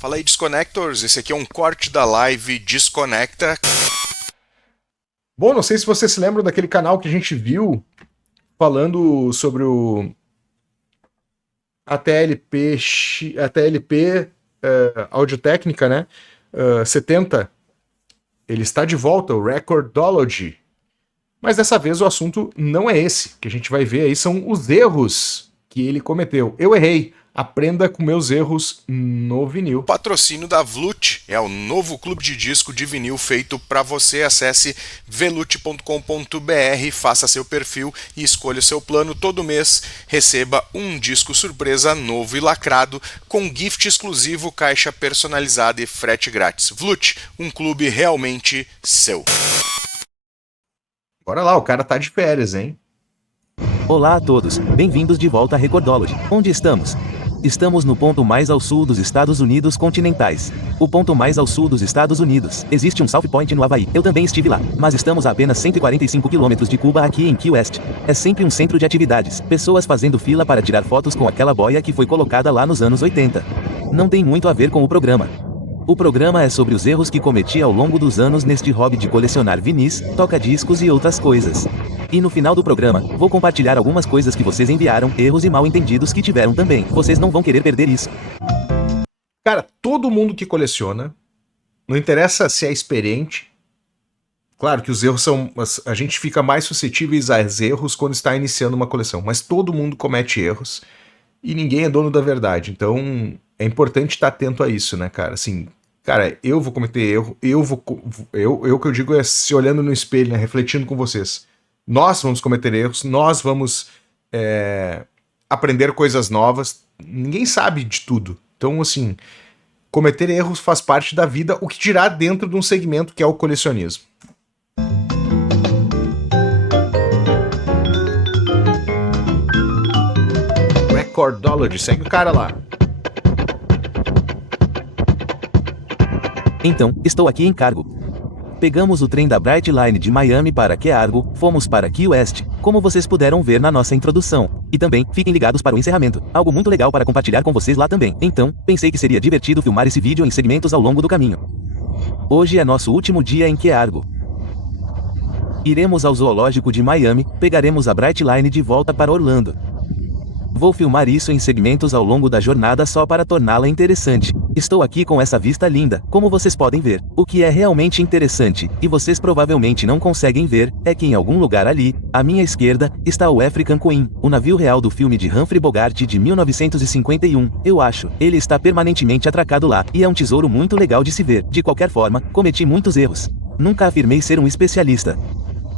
Fala aí, Disconnectors, esse aqui é um corte da live Desconecta. Bom, não sei se você se lembra daquele canal que a gente viu falando sobre o ATLP Audio-Técnica, né? 70. Ele está de volta, o Recordology. Mas dessa vez o assunto não é esse. O que a gente vai ver aí são os erros que ele cometeu. Eu errei. Aprenda com meus erros no vinil. Patrocínio da Vlut é o novo clube de disco de vinil feito para você. Acesse velut.com.br, faça seu perfil e escolha o seu plano. Todo mês receba um disco surpresa novo e lacrado com gift exclusivo, caixa personalizada e frete grátis. Vlut, um clube realmente seu. Bora lá, o cara tá de férias, hein? Olá a todos, bem-vindos de volta a Recordology. Onde estamos? Estamos no ponto mais ao sul dos Estados Unidos continentais. O ponto mais ao sul dos Estados Unidos. Existe um South Point no Havaí. Eu também estive lá. Mas estamos a apenas 145 quilômetros de Cuba aqui em Key West. É sempre um centro de atividades. Pessoas fazendo fila para tirar fotos com aquela boia que foi colocada lá nos anos 80. Não tem muito a ver com o programa. O programa é sobre os erros que cometi ao longo dos anos neste hobby de colecionar vinis, toca-discos e outras coisas. E no final do programa, vou compartilhar algumas coisas que vocês enviaram, erros e mal-entendidos que tiveram também. Vocês não vão querer perder isso. Cara, todo mundo que coleciona, não interessa se é experiente. Claro que os erros são... A gente fica mais suscetíveis a erros quando está iniciando uma coleção. Mas todo mundo comete erros e ninguém é dono da verdade. Então é importante estar atento a isso, né, cara? Assim... Cara, eu vou cometer erro, eu que eu digo é se olhando no espelho, né, refletindo com vocês. Nós vamos cometer erros, nós vamos aprender coisas novas. Ninguém sabe de tudo. Então, assim, cometer erros faz parte da vida, o que dirá dentro de um segmento que é o colecionismo. Recordology, segue o cara lá. Então, estou aqui em Cargo. Pegamos o trem da Brightline de Miami para Key Argo, fomos para Key West, como vocês puderam ver na nossa introdução. E também, fiquem ligados para o encerramento, algo muito legal para compartilhar com vocês lá também. Então, pensei que seria divertido filmar esse vídeo em segmentos ao longo do caminho. Hoje é nosso último dia em Key Argo. Iremos ao zoológico de Miami, pegaremos a Brightline de volta para Orlando. Vou filmar isso em segmentos ao longo da jornada só para torná-la interessante. Estou aqui com essa vista linda, como vocês podem ver. O que é realmente interessante, e vocês provavelmente não conseguem ver, é que em algum lugar ali, à minha esquerda, está o African Queen, o navio real do filme de Humphrey Bogart de 1951, eu acho. Ele está permanentemente atracado lá, e é um tesouro muito legal de se ver. De qualquer forma, cometi muitos erros. Nunca afirmei ser um especialista.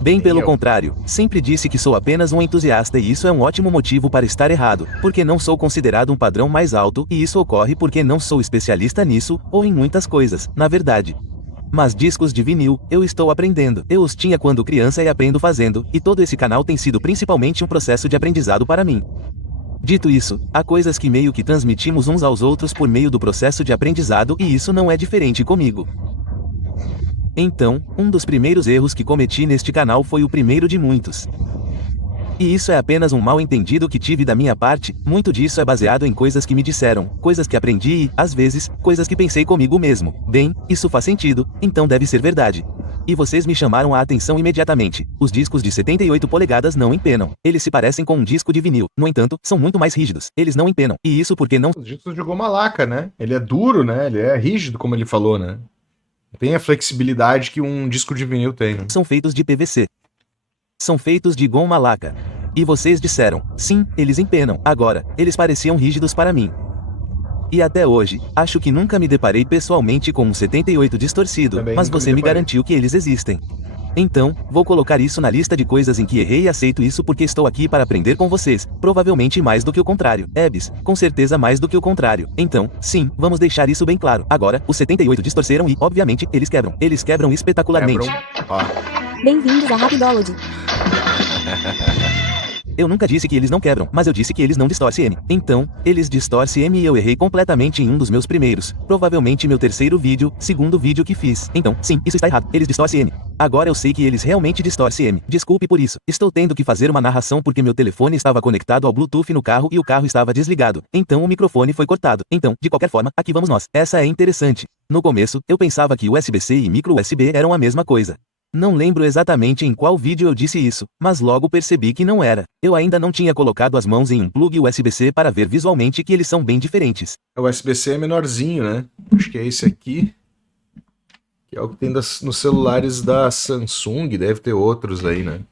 Bem pelo contrário, sempre disse que sou apenas um entusiasta e isso é um ótimo motivo para estar errado, porque não sou considerado um padrão mais alto e isso ocorre porque não sou especialista nisso, ou em muitas coisas, na verdade. Mas discos de vinil, eu estou aprendendo. Eu os tinha quando criança e aprendo fazendo, e todo esse canal tem sido principalmente um processo de aprendizado para mim. Dito isso, há coisas que meio que transmitimos uns aos outros por meio do processo de aprendizado e isso não é diferente comigo. Então, um dos primeiros erros que cometi neste canal foi o primeiro de muitos. E isso é apenas um mal-entendido que tive da minha parte, muito disso é baseado em coisas que me disseram, coisas que aprendi e, às vezes, coisas que pensei comigo mesmo. Bem, isso faz sentido, então deve ser verdade. E vocês me chamaram a atenção imediatamente. Os discos de 78 polegadas não empenam. Eles se parecem com um disco de vinil, no entanto, são muito mais rígidos. Eles não empenam. E isso porque não... Os discos de goma laca, né? Ele é duro, né? Ele é rígido, como ele falou, né? Tem a flexibilidade que um disco de vinil tem, né? São feitos de PVC. São feitos de goma laca. E vocês disseram, sim, eles empenam. Agora, eles pareciam rígidos para mim. E até hoje, acho que nunca me deparei pessoalmente com um 78 distorcido, Também mas nunca você me garantiu que eles existem. Então, vou colocar isso na lista de coisas em que errei e aceito isso porque estou aqui para aprender com vocês, provavelmente mais do que o contrário. Ebs, com certeza mais do que o contrário. Então, sim, vamos deixar isso bem claro. Agora, os 78 distorceram e, obviamente, eles quebram. Eles quebram espetacularmente. Ó. Bem-vindos a Rapidology. Eu nunca disse que eles não quebram, mas eu disse que eles não distorcem M. Então, eles distorcem M e eu errei completamente em um dos meus primeiros, provavelmente meu terceiro vídeo, segundo vídeo que fiz. Então, sim, isso está errado. Eles distorcem M. Agora eu sei que eles realmente distorcem M. Desculpe por isso. Estou tendo que fazer uma narração porque meu telefone estava conectado ao Bluetooth no carro e o carro estava desligado. Então o microfone foi cortado. Então, de qualquer forma, aqui vamos nós. Essa é interessante. No começo, eu pensava que USB-C e micro USB eram a mesma coisa. Não lembro exatamente em qual vídeo eu disse isso, mas logo percebi que não era. Eu ainda não tinha colocado as mãos em um plug USB-C para ver visualmente que eles são bem diferentes. O USB-C é menorzinho, né? Acho que é esse aqui. Que é o que tem nos celulares da Samsung, deve ter outros aí, né?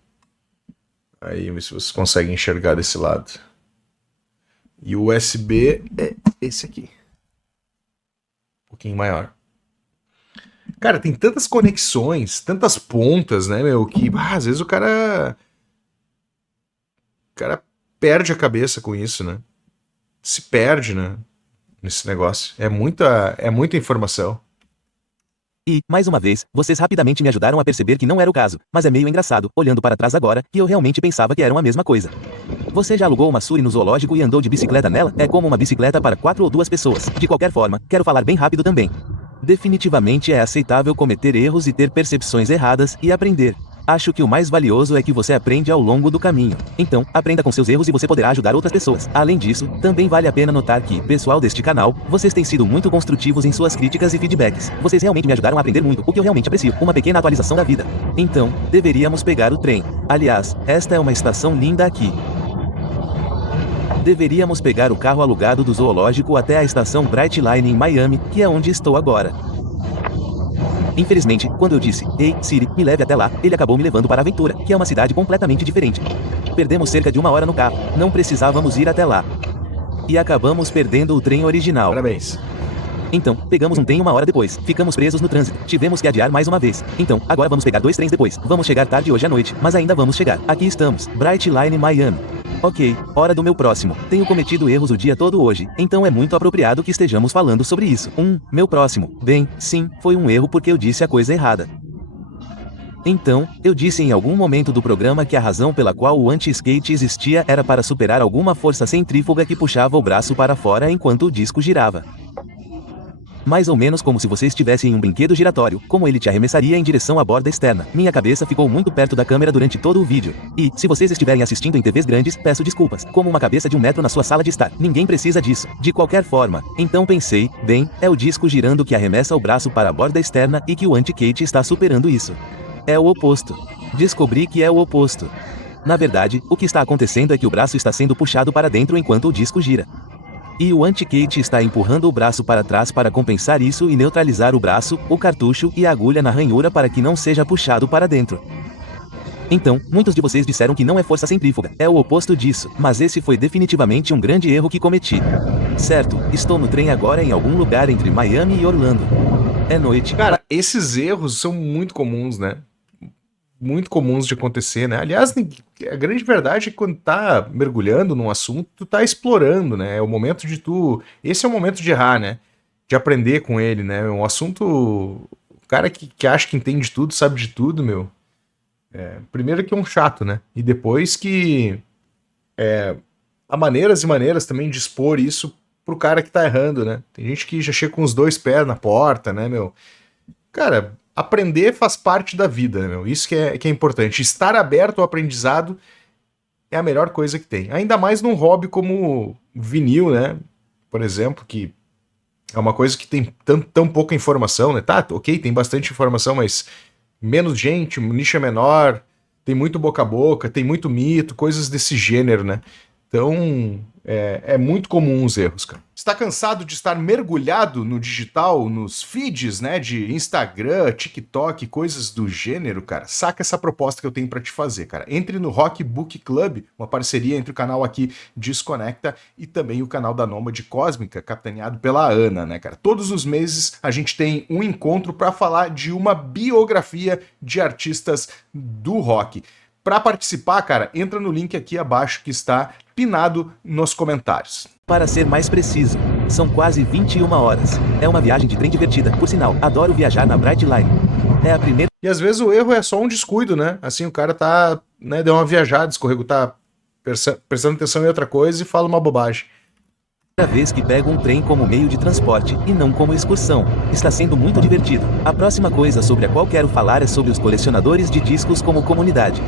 Aí, vamos ver se vocês conseguem enxergar desse lado. E o USB é esse aqui. Um pouquinho maior. Cara, tem tantas conexões, tantas pontas, né, meu, que às vezes o cara perde a cabeça com isso, né? Se perde, né, nesse negócio. É muita informação. E, mais uma vez, vocês rapidamente me ajudaram a perceber que não era o caso, mas é meio engraçado, olhando para trás agora, que eu realmente pensava que eram a mesma coisa. Você já alugou uma Suri no zoológico e andou de bicicleta nela? É como uma bicicleta para 4 ou 2 pessoas. De qualquer forma, quero falar bem rápido também. Definitivamente é aceitável cometer erros e ter percepções erradas e aprender. Acho que o mais valioso é que você aprende ao longo do caminho. Então, aprenda com seus erros e você poderá ajudar outras pessoas. Além disso, também vale a pena notar que, pessoal deste canal, vocês têm sido muito construtivos em suas críticas e feedbacks. Vocês realmente me ajudaram a aprender muito, o que eu realmente aprecio. Uma pequena atualização da vida. Então, deveríamos pegar o trem. Aliás, esta é uma estação linda aqui. Deveríamos pegar o carro alugado do zoológico até a estação Brightline em Miami, que é onde estou agora. Infelizmente, quando eu disse, "Ei, Siri, me leve até lá", ele acabou me levando para Aventura, que é uma cidade completamente diferente. Perdemos cerca de 1 hora no carro, não precisávamos ir até lá. E acabamos perdendo o trem original. Parabéns. Então, pegamos um trem 1 hora depois, ficamos presos no trânsito, tivemos que adiar mais uma vez. Então, agora vamos pegar 2 trens depois, vamos chegar tarde hoje à noite, mas ainda vamos chegar. Aqui estamos, Brightline, Miami. Ok, hora do meu próximo. Tenho cometido erros o dia todo hoje, então é muito apropriado que estejamos falando sobre isso. Meu próximo. Bem, sim, foi um erro porque eu disse a coisa errada. Então, eu disse em algum momento do programa que a razão pela qual o anti-skate existia era para superar alguma força centrífuga que puxava o braço para fora enquanto o disco girava. Mais ou menos como se você estivesse em um brinquedo giratório, como ele te arremessaria em direção à borda externa. Minha cabeça ficou muito perto da câmera durante todo o vídeo. E, se vocês estiverem assistindo em TVs grandes, peço desculpas. Como uma cabeça de 1 metro na sua sala de estar. Ninguém precisa disso. De qualquer forma. Então pensei, bem, é o disco girando que arremessa o braço para a borda externa e que o anti-skate está superando isso. É o oposto. Descobri que é o oposto. Na verdade, o que está acontecendo é que o braço está sendo puxado para dentro enquanto o disco gira. E o anti-skate está empurrando o braço para trás para compensar isso e neutralizar o braço, o cartucho e a agulha na ranhura para que não seja puxado para dentro. Então, muitos de vocês disseram que não é força centrífuga, é o oposto disso, mas esse foi definitivamente um grande erro que cometi. Certo, estou no trem agora em algum lugar entre Miami e Orlando. É noite. Cara, esses erros são muito comuns, né? Muito comuns de acontecer, né? Aliás, a grande verdade é que quando tá mergulhando num assunto, tu tá explorando, né? É o momento de tu... Esse é o momento de errar, né? De aprender com ele, né? Um assunto... O cara que acha que entende tudo, sabe de tudo, meu... primeiro que é um chato, né? E depois que... há maneiras e maneiras também de expor isso pro cara que tá errando, né? Tem gente que já chega com os 2 pés na porta, né, meu? Cara... Aprender faz parte da vida, né, meu? Isso que é importante. Estar aberto ao aprendizado é a melhor coisa que tem. Ainda mais num hobby como vinil, né? Por exemplo, que é uma coisa que tem tão pouca informação, né? Tá, ok, tem bastante informação, mas menos gente, o nicho é menor, tem muito boca a boca, tem muito mito, coisas desse gênero, né? Então, é muito comum os erros, cara. Está cansado de estar mergulhado no digital, nos feeds, né, de Instagram, TikTok, coisas do gênero, cara? Saca essa proposta que eu tenho para te fazer, cara. Entre no Rock Book Club, uma parceria entre o canal aqui Desconecta e também o canal da Nômade Cósmica, capitaneado pela Ana, né, cara? Todos os meses a gente tem um encontro para falar de uma biografia de artistas do rock. Para participar, cara, entra no link aqui abaixo que está pinado nos comentários. Para ser mais preciso, são quase 21 horas. É uma viagem de trem divertida, por sinal, adoro viajar na Brightline. É a primeira... E às vezes o erro é só um descuido, né? Assim, o cara tá, né, deu uma viajada, escorregou, tá prestando atenção em outra coisa e fala uma bobagem. Primeira vez que pego um trem como meio de transporte, e não como excursão. Está sendo muito divertido. A próxima coisa sobre a qual quero falar é sobre os colecionadores de discos como comunidade.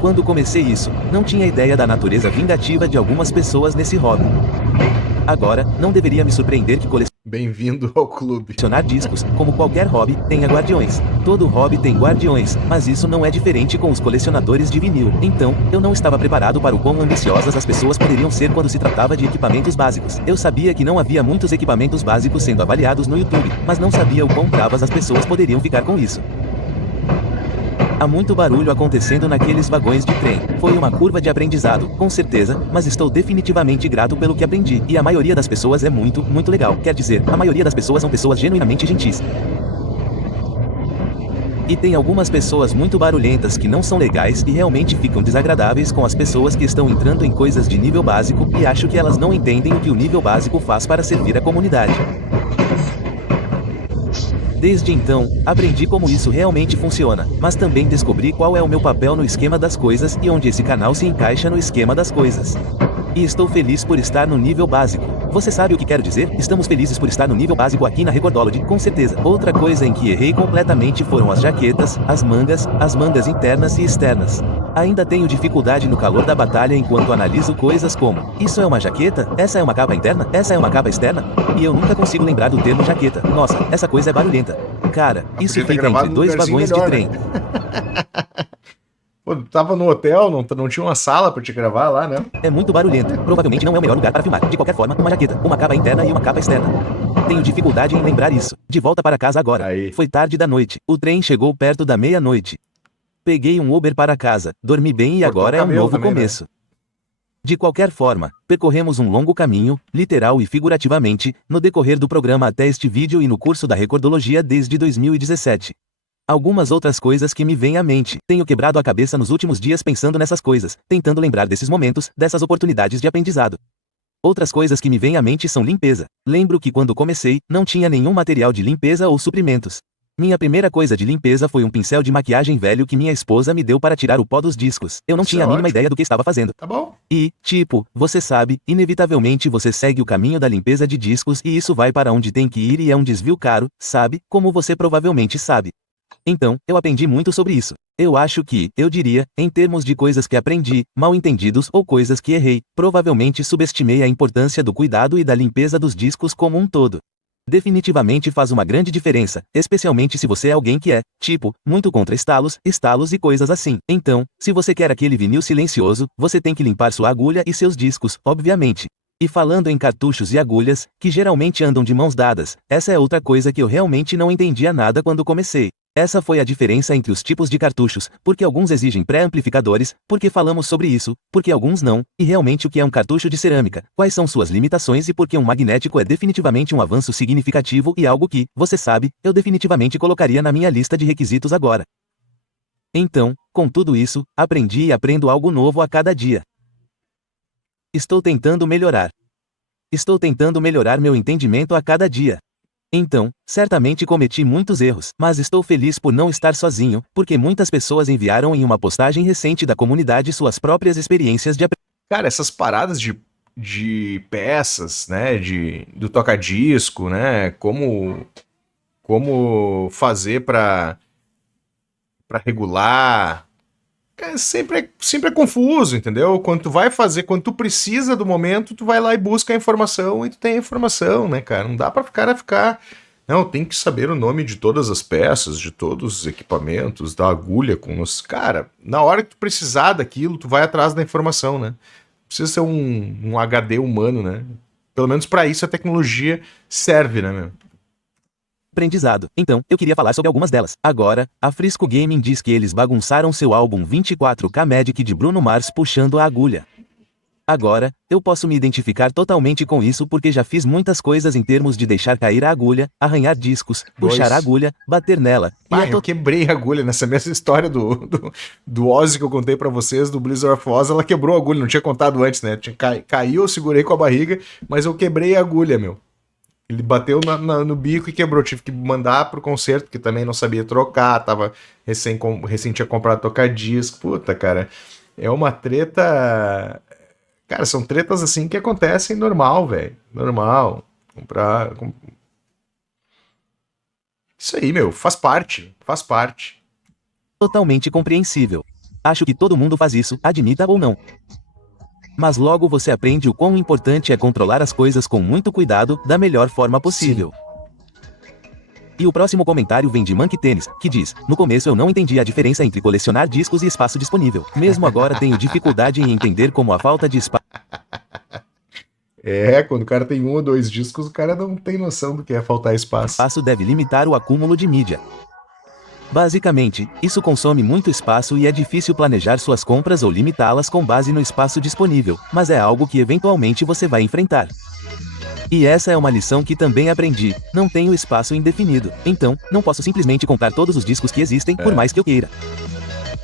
Quando comecei isso, não tinha ideia da natureza vingativa de algumas pessoas nesse hobby. Agora, não deveria me surpreender que Bem-vindo ao clube. colecionar discos, como qualquer hobby, tenha guardiões. Todo hobby tem guardiões, mas isso não é diferente com os colecionadores de vinil. Então, eu não estava preparado para o quão ambiciosas as pessoas poderiam ser quando se tratava de equipamentos básicos. Eu sabia que não havia muitos equipamentos básicos sendo avaliados no YouTube, mas não sabia o quão bravas as pessoas poderiam ficar com isso. Há muito barulho acontecendo naqueles vagões de trem. Foi uma curva de aprendizado, com certeza, mas estou definitivamente grato pelo que aprendi. E a maioria das pessoas é muito, muito legal. Quer dizer, a maioria das pessoas são pessoas genuinamente gentis. E tem algumas pessoas muito barulhentas que não são legais e realmente ficam desagradáveis com as pessoas que estão entrando em coisas de nível básico e acho que elas não entendem o que o nível básico faz para servir a comunidade. Desde então, aprendi como isso realmente funciona, mas também descobri qual é o meu papel no esquema das coisas e onde esse canal se encaixa no esquema das coisas. E estou feliz por estar no nível básico. Você sabe o que quero dizer? Estamos felizes por estar no nível básico aqui na Recordology, com certeza. Outra coisa em que errei completamente foram as jaquetas, as mangas internas e externas. Ainda tenho dificuldade no calor da batalha enquanto analiso coisas como: isso é uma jaqueta? Essa é uma capa interna? Essa é uma capa externa? E eu nunca consigo lembrar do termo jaqueta. Nossa, essa coisa é barulhenta. Cara, isso fica entre dois vagões de trem. Pô, tu tava no hotel, não tinha uma sala pra te gravar lá, né? É muito barulhento. Provavelmente não é o melhor lugar para filmar. De qualquer forma, uma jaqueta, uma capa interna e uma capa externa. Tenho dificuldade em lembrar isso. De volta para casa agora. Aí. Foi tarde da noite. O trem chegou perto da meia-noite. Peguei um Uber para casa. Dormi bem e Cortou agora o é um cabelo novo também, começo. De qualquer forma, percorremos um longo caminho, literal e figurativamente, no decorrer do programa até este vídeo e no curso da Recordologia desde 2017. Algumas outras coisas que me vêm à mente. Tenho quebrado a cabeça nos últimos dias pensando nessas coisas, tentando lembrar desses momentos, dessas oportunidades de aprendizado. Outras coisas que me vêm à mente são limpeza. Lembro que quando comecei, não tinha nenhum material de limpeza ou suprimentos. Minha primeira coisa de limpeza foi um pincel de maquiagem velho que minha esposa me deu para tirar o pó dos discos. Eu não Isso tinha é a mínima ótimo. ideia do que estava fazendo. Tá bom? E, tipo, você sabe, inevitavelmente você segue o caminho da limpeza de discos e isso vai para onde tem que ir e é um desvio caro, sabe, como você provavelmente sabe. Então, eu aprendi muito sobre isso. Eu acho que, eu diria, em termos de coisas que aprendi, mal entendidos ou coisas que errei, provavelmente subestimei a importância do cuidado e da limpeza dos discos como um todo. Definitivamente faz uma grande diferença, especialmente se você é alguém que é, tipo, muito contra estalos e coisas assim. Então, se você quer aquele vinil silencioso, você tem que limpar sua agulha e seus discos, obviamente. E falando em cartuchos e agulhas, que geralmente andam de mãos dadas, essa é outra coisa que eu realmente não entendia nada quando comecei. Essa foi a diferença entre os tipos de cartuchos, porque alguns exigem pré-amplificadores, porque falamos sobre isso, porque alguns não, e realmente o que é um cartucho de cerâmica, quais são suas limitações e porque um magnético é definitivamente um avanço significativo e algo que, você sabe, eu definitivamente colocaria na minha lista de requisitos agora. Então, com tudo isso, aprendi e aprendo algo novo a cada dia. Estou tentando melhorar. Estou tentando melhorar meu entendimento a cada dia. Então, certamente cometi muitos erros, mas estou feliz por não estar sozinho, porque muitas pessoas enviaram em uma postagem recente da comunidade suas próprias experiências de Cara, essas paradas de peças, né, do toca-disco, né, como fazer para regular. Cara, sempre é confuso, entendeu? Quando tu vai fazer, quando tu precisa do momento, tu vai lá e busca a informação e tu tem a informação, né, cara? Não dá pra ficar... Não, tem que saber o nome de todas as peças, de todos os equipamentos, da agulha com os... Cara, na hora que tu precisar daquilo, tu vai atrás da informação, né? Precisa ser um HD humano, né? Pelo menos pra isso a tecnologia serve, né, meu? aprendizado. Então, eu queria falar sobre algumas delas. Agora, a Frisco Gaming diz que eles bagunçaram seu álbum 24K Magic de Bruno Mars puxando a agulha. Agora, eu posso me identificar totalmente com isso porque já fiz muitas coisas em termos de deixar cair a agulha, arranhar discos, puxar a agulha, bater nela. Eu quebrei a agulha nessa mesma história do Ozzy que eu contei pra vocês, do Blizzard of Oz, ela quebrou a agulha, não tinha contado antes, né? Caiu, eu segurei com a barriga, mas eu quebrei a agulha, meu. Ele bateu no bico e quebrou. Tive que mandar pro concerto, que também não sabia trocar. Tava recém tinha comprado toca-disco. Puta, cara. É uma treta... Cara, são tretas assim que acontecem normal, velho. Normal. Isso aí, meu, faz parte, faz parte. Totalmente compreensível. Acho que todo mundo faz isso, admita ou não. Mas logo você aprende o quão importante é controlar as coisas com muito cuidado, da melhor forma possível. E o próximo comentário vem de Monkey Tennis, que diz: no começo eu não entendi a diferença entre colecionar discos e espaço disponível. Mesmo agora tenho dificuldade em entender como a falta de espaço Quando o cara tem 1 ou 2 discos, o cara não tem noção do que é faltar espaço. deve limitar o acúmulo de mídia. Basicamente, isso consome muito espaço e é difícil planejar suas compras ou limitá-las com base no espaço disponível, mas é algo que eventualmente você vai enfrentar. E essa é uma lição que também aprendi: não tenho espaço indefinido, então, não posso simplesmente comprar todos os discos que existem, por mais que eu queira.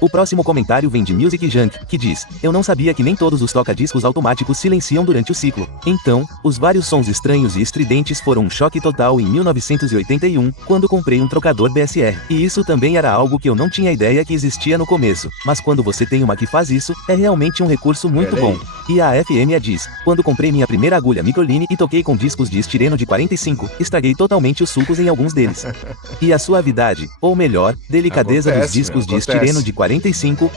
O próximo comentário vem de Music Junk, que diz: eu não sabia que nem todos os toca-discos automáticos silenciam durante o ciclo. Então, os vários sons estranhos e estridentes foram um choque total em 1981, quando comprei um trocador BSR. E isso também era algo que eu não tinha ideia que existia no começo. Mas quando você tem uma que faz isso, é realmente um recurso muito bom. E a FMA diz: quando comprei minha primeira agulha microline e toquei com discos de estireno de 45, estraguei totalmente os sulcos em alguns deles. E a suavidade, ou melhor, delicadeza dos discos de estireno de 45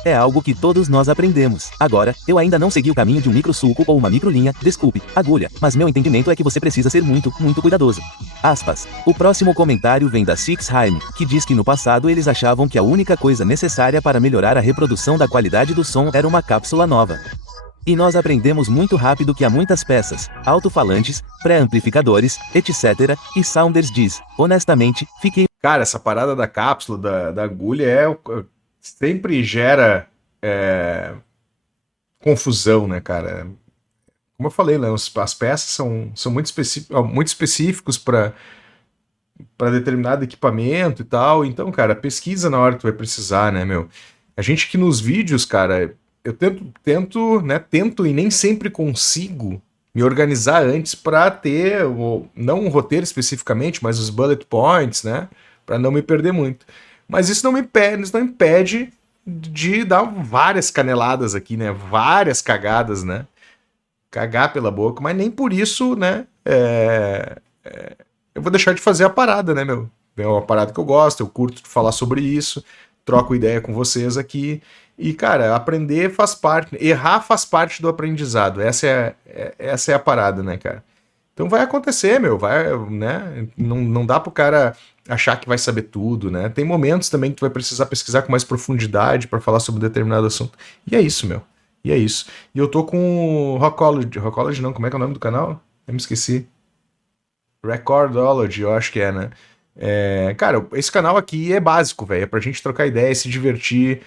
é algo que todos nós aprendemos. Agora, eu ainda não segui o caminho de um microsulco ou uma microlinha, desculpe, agulha, mas meu entendimento é que você precisa ser muito, muito cuidadoso. Aspas. O próximo comentário vem da Sixheim, que diz que no passado eles achavam que a única coisa necessária para melhorar a reprodução da qualidade do som era uma cápsula nova. E nós aprendemos muito rápido que há muitas peças, alto-falantes, pré-amplificadores, etc. E Saunders diz: honestamente, fiquei... Cara, essa parada da cápsula, da agulha, sempre gera confusão, né, cara? Como eu falei, né, as peças são muito específicos para determinado equipamento e tal. Então, cara, pesquisa na hora que tu vai precisar, né, meu? A gente que nos vídeos, cara, eu tento e nem sempre consigo me organizar antes para ter, não um roteiro especificamente, mas os bullet points, né, para não me perder muito. Mas isso não impede de dar várias caneladas aqui, né? Várias cagadas, né? Cagar pela boca, mas nem por isso, né? Eu vou deixar de fazer a parada, né, meu? É uma parada que eu gosto, eu curto falar sobre isso, troco ideia com vocês aqui. E, cara, aprender faz parte, errar faz parte do aprendizado. Essa é a parada, né, cara? Então vai acontecer, meu, né? Não dá pro cara achar que vai saber tudo, né? Tem momentos também que tu vai precisar pesquisar com mais profundidade para falar sobre determinado assunto. E é isso, meu. E é isso. E eu tô com Rockology não, como é que é o nome do canal? Eu me esqueci. Recordology, eu acho que é, né? Cara, esse canal aqui é básico, velho. É pra gente trocar ideia, se divertir,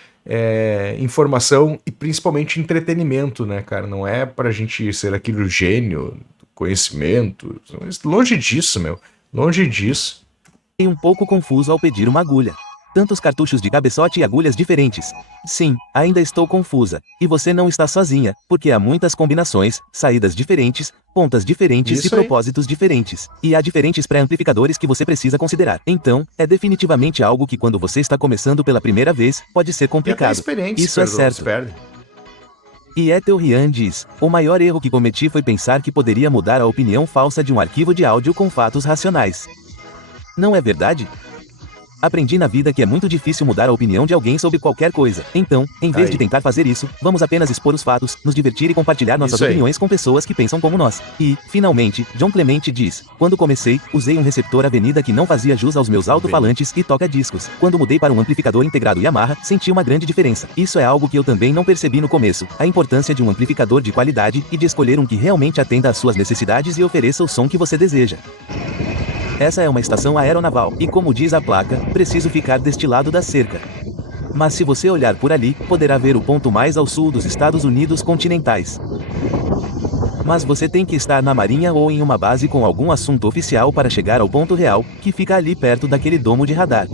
informação e principalmente entretenimento, né, cara? Não é pra gente ser aquele gênio, conhecimento. Longe disso, meu. Longe disso. Fiquei um pouco confuso ao pedir uma agulha. Tantos cartuchos de cabeçote e agulhas diferentes. Sim, ainda estou confusa. E você não está sozinha, porque há muitas combinações, saídas diferentes, pontas diferentes e propósitos diferentes. E há diferentes pré-amplificadores que você precisa considerar. Então, é definitivamente algo que quando você está começando pela primeira vez, pode ser complicado. Isso é certo. E Ethel Rian diz: o maior erro que cometi foi pensar que poderia mudar a opinião falsa de um arquivo de áudio com fatos racionais. Não é verdade? Aprendi na vida que é muito difícil mudar a opinião de alguém sobre qualquer coisa. Então, em vez de tentar fazer isso, vamos apenas expor os fatos, nos divertir e compartilhar nossas opiniões com pessoas que pensam como nós. E, finalmente, John Clemente diz: quando comecei, usei um receptor Avenida que não fazia jus aos meus alto-falantes e toca-discos. Quando mudei para um amplificador integrado Yamaha, senti uma grande diferença. Isso é algo que eu também não percebi no começo. A importância de um amplificador de qualidade e de escolher um que realmente atenda às suas necessidades e ofereça o som que você deseja. Essa é uma estação aeronaval, e como diz a placa, preciso ficar deste lado da cerca. Mas se você olhar por ali, poderá ver o ponto mais ao sul dos Estados Unidos continentais. Mas você tem que estar na marinha ou em uma base com algum assunto oficial para chegar ao ponto real, que fica ali perto daquele domo de radar.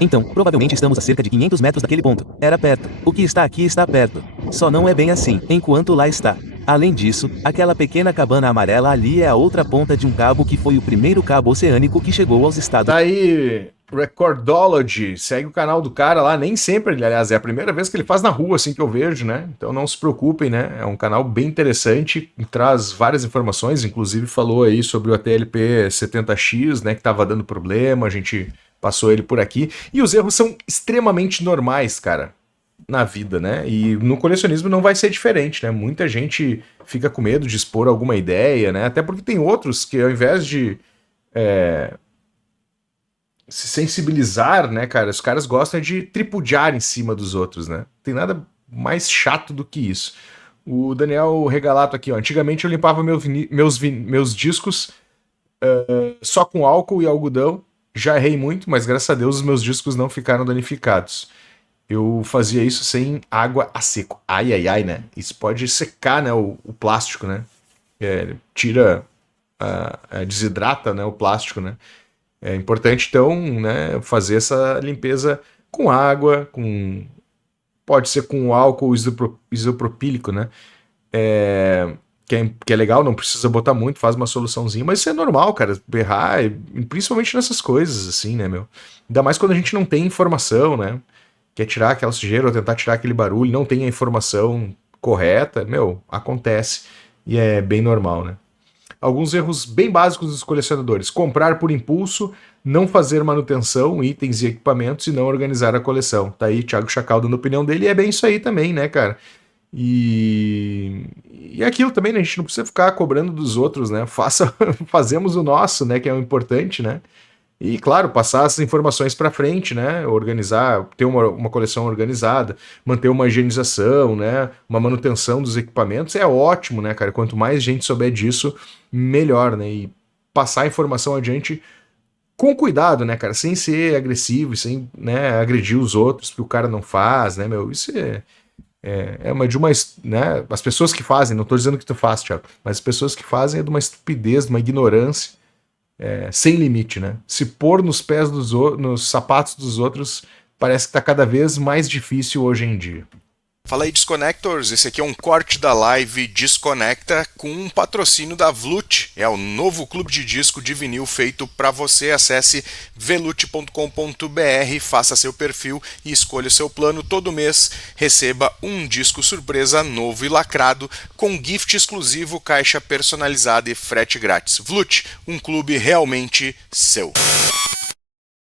Então, provavelmente estamos a cerca de 500 metros daquele ponto. Era perto. O que está aqui está perto. Só não é bem assim, enquanto lá está. Além disso, aquela pequena cabana amarela ali é a outra ponta de um cabo que foi o primeiro cabo oceânico que chegou aos Estados Unidos. Daí, Recordology, segue o canal do cara lá, nem sempre, aliás, é a primeira vez que ele faz na rua, assim, que eu vejo, né? Então não se preocupem, né? É um canal bem interessante, traz várias informações, inclusive falou aí sobre o ATLP 70X, né, que tava dando problema, a gente passou ele por aqui, e os erros são extremamente normais, cara, na vida, né? E no colecionismo não vai ser diferente, né? Muita gente fica com medo de expor alguma ideia, né? Até porque tem outros que ao invés de se sensibilizar, né, cara? Os caras gostam de tripudiar em cima dos outros, né? Tem nada mais chato do que isso. O Daniel Regalato aqui, ó. Antigamente eu limpava meus discos só com álcool e algodão. Já errei muito, mas graças a Deus os meus discos não ficaram danificados. Eu fazia isso sem água a seco. Ai, ai, ai, né? Isso pode secar, né, o plástico, né? Tira, desidrata, né, o plástico, né? É importante, então, né, fazer essa limpeza com água, pode ser com álcool isopropílico, né? Que é legal, não precisa botar muito, faz uma soluçãozinha, mas isso é normal, cara, berrar, principalmente nessas coisas, assim, né, meu? Ainda mais quando a gente não tem informação, né? Quer tirar aquela sujeira ou tentar tirar aquele barulho, não tem a informação correta, meu, acontece e é bem normal, né? Alguns erros bem básicos dos colecionadores: comprar por impulso, não fazer manutenção, itens e equipamentos e não organizar a coleção. Tá aí Thiago Chacal dando a opinião dele, e é bem isso aí também, né, cara? E aquilo também, né? A gente não precisa ficar cobrando dos outros, né? Fazemos o nosso, né? Que é o importante, né? E, claro, passar essas informações para frente, né? Organizar, ter uma coleção organizada, manter uma higienização, né? Uma manutenção dos equipamentos é ótimo, né, cara? Quanto mais gente souber disso, melhor, né? E passar a informação adiante com cuidado, né, cara? Sem ser agressivo, sem, né, agredir os outros, que o cara não faz, né, meu? Isso é uma de uma, né? As pessoas que fazem, não tô dizendo que tu faz, Thiago, mas as pessoas que fazem é de uma estupidez, de uma ignorância sem limite, né? Se pôr nos pés nos sapatos dos outros parece que tá cada vez mais difícil hoje em dia. Fala aí, Disconnectors, esse aqui é um corte da live Desconecta com um patrocínio da Vlut. É o novo clube de disco de vinil feito para você. Acesse velut.com.br, faça seu perfil e escolha o seu plano. Todo mês receba um disco surpresa novo e lacrado com gift exclusivo, caixa personalizada e frete grátis. Vlut, um clube realmente seu.